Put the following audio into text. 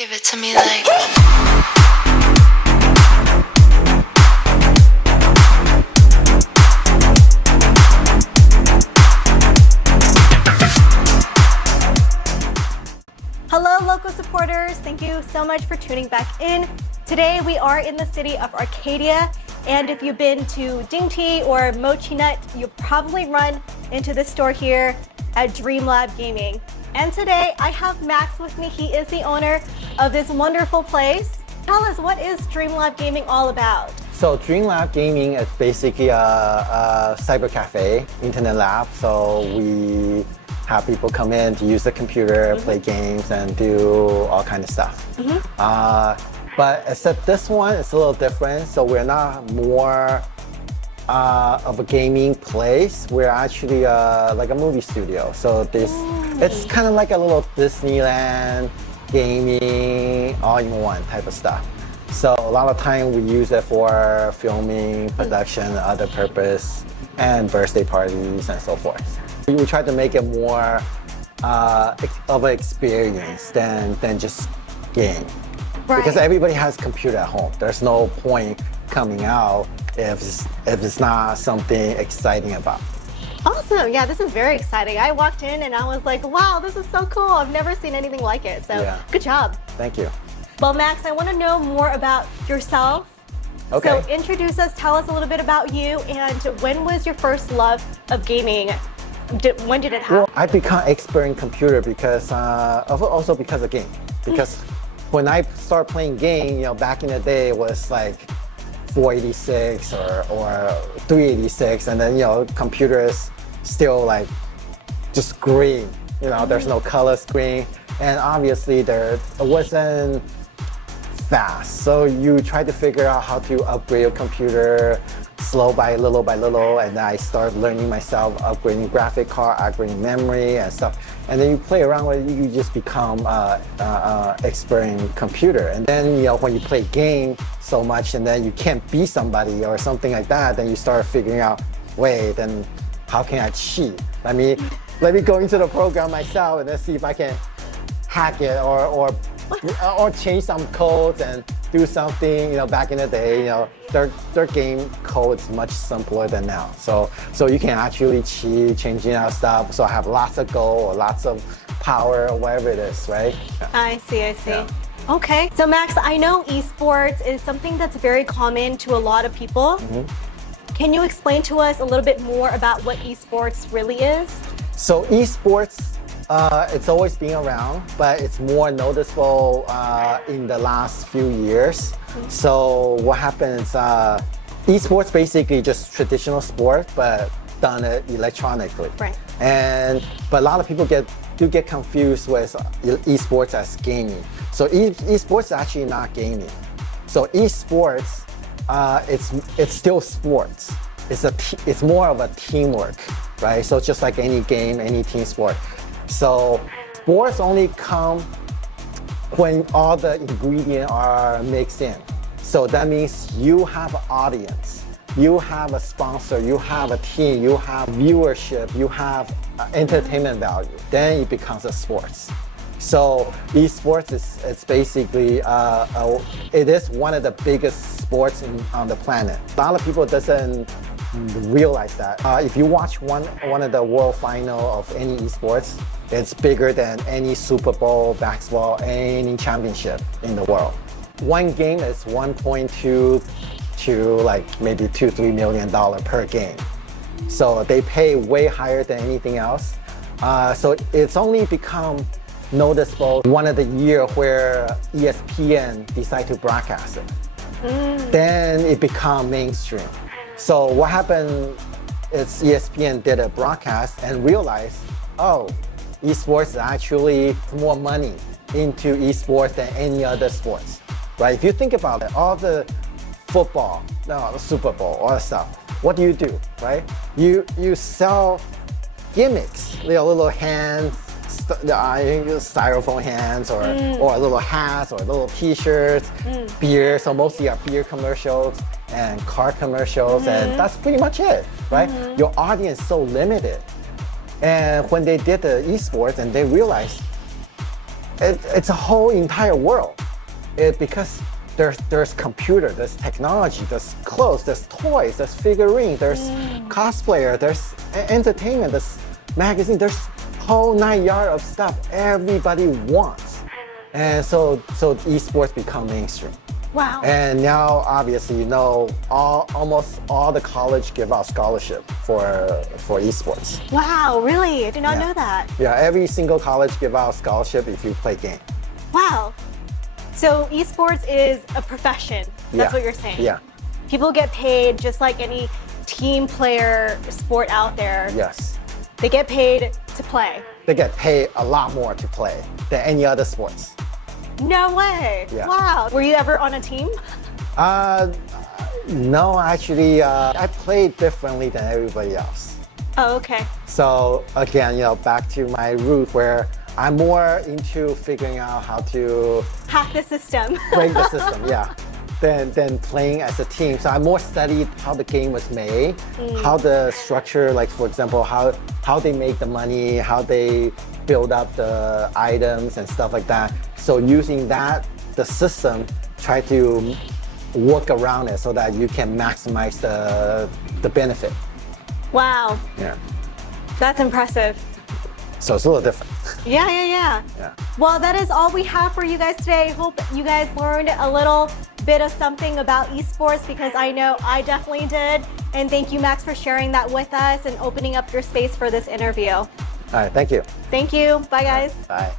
Give it to me like. Hello, local supporters. Thank you so much for tuning back in. Today we are in the city of Arcadia, and if you've been to Dingti or Mochi Nut, you'll probably run into this store here at DreamLab Gaming. And today I have Max with me. He is the owner of this wonderful place. Tell us, what is DreamLab Gaming all about? So DreamLab Gaming is basically a cyber cafe, internet lab. So we have people come in to use the computer, play games, and do all kinds of stuff. But except this one, it's a little different. So we're not more of a gaming place. We're actually like a movie studio. So it's kind of like a little Disneyland gaming all-in-one type of stuff. So a lot of time we use it for filming, production, other purpose, and birthday parties and so forth. We try to make it more of an experience than just game. Right. Because everybody has a computer at home. There's no point coming out if it's not something exciting about. Awesome. Yeah, this is very exciting. I walked in and I was like, wow, this is so cool. I've never seen anything like it. So Good job. Thank you. Well, Max, I want to know more about yourself. Okay. So introduce us, tell us a little bit about you, and when was your first love of gaming? When did it happen? Well, I become expert in computer because also because of game. Because when I started playing game, back in the day, it was like 486 or 386, and then computers still like just green. There's no color screen, and obviously it wasn't fast. So you try to figure out how to upgrade your computer slow by little, and then I started learning myself, upgrading graphic card, upgrading memory and stuff. And then you play around with it, you just become expert in computer. And then when you play game so much and then you can't beat somebody or something like that, then you start figuring out, wait, then how can I cheat? Let me go into the program myself and then see if I can hack it or change some codes and do something. Back in the day, their game code is much simpler than now. So you can actually cheat, changing out stuff. So I have lots of gold or lots of power or whatever it is, right? I see. Yeah. Okay. So Max, I know esports is something that's very common to a lot of people. Can you explain to us a little bit more about what esports really is? So esports, it's always been around, but it's more noticeable in the last few years. So what happens, esports basically just traditional sport, but done electronically. Right. But a lot of people do get confused with esports as gaming. So esports is actually not gaming. So esports, it's still sports. It's more of a teamwork, right? So just like any game, any team sport. So sports only come when all the ingredients are mixed in. So that means you have an audience, you have a sponsor, you have a team, you have viewership, you have entertainment value. Then it becomes a sports. So esports it's basically it is one of the biggest sports on the planet. A lot of people doesn't realize that. If you watch one of the world final of any esports, it's bigger than any Super Bowl, basketball, any championship in the world. One game is 1.2 to like maybe $2-3 million per game. So they pay way higher than anything else. So it's only become noticeable one of the year where ESPN decided to broadcast it. Then it become mainstream. So what happened is ESPN did a broadcast and realized, oh, esports is actually more money into esports than any other sports, right? If you think about it, all the football, the Super Bowl, all that stuff, what do, right? You sell gimmicks, little hands, styrofoam hands, or little hats, or little t-shirts, beer. So mostly are beer commercials and car commercials, and that's pretty much it, right? Your audience is so limited. And when they did the esports and they realized it's a whole entire world. Because there's computer, there's technology, there's clothes, there's toys, there's figurine, there's cosplayer, there's entertainment, there's magazine, there's whole 9 yards of stuff everybody wants. And so esports become mainstream. Wow. And now, obviously, you know, almost all the college give out scholarship for esports. Wow, really? I did not know that. Yeah, every single college give out scholarship if you play game. Wow. So esports is a profession. That's what you're saying. Yeah. People get paid just like any team player sport out there. Yes. They get paid to play. They get paid a lot more to play than any other sports. No way. Yeah. Wow. Were you ever on a team? No, actually, I played differently than everybody else. Oh, okay. So again, you know, back to my root where I'm more into figuring out how to Hack the system. break the system, yeah, than playing as a team. So I more studied how the game was made, how the structure, like for example, how they make the money, how they build up the items and stuff like that. So using that, the system, try to work around it so that you can maximize the benefit. Wow. Yeah. That's impressive. So it's a little different. Yeah. Yeah. Well, that is all we have for you guys today. Hope you guys learned a little bit of something about esports because I know I definitely did. And thank you, Max, for sharing that with us and opening up your space for this interview. All right, thank you. Thank you. Bye, guys. Bye.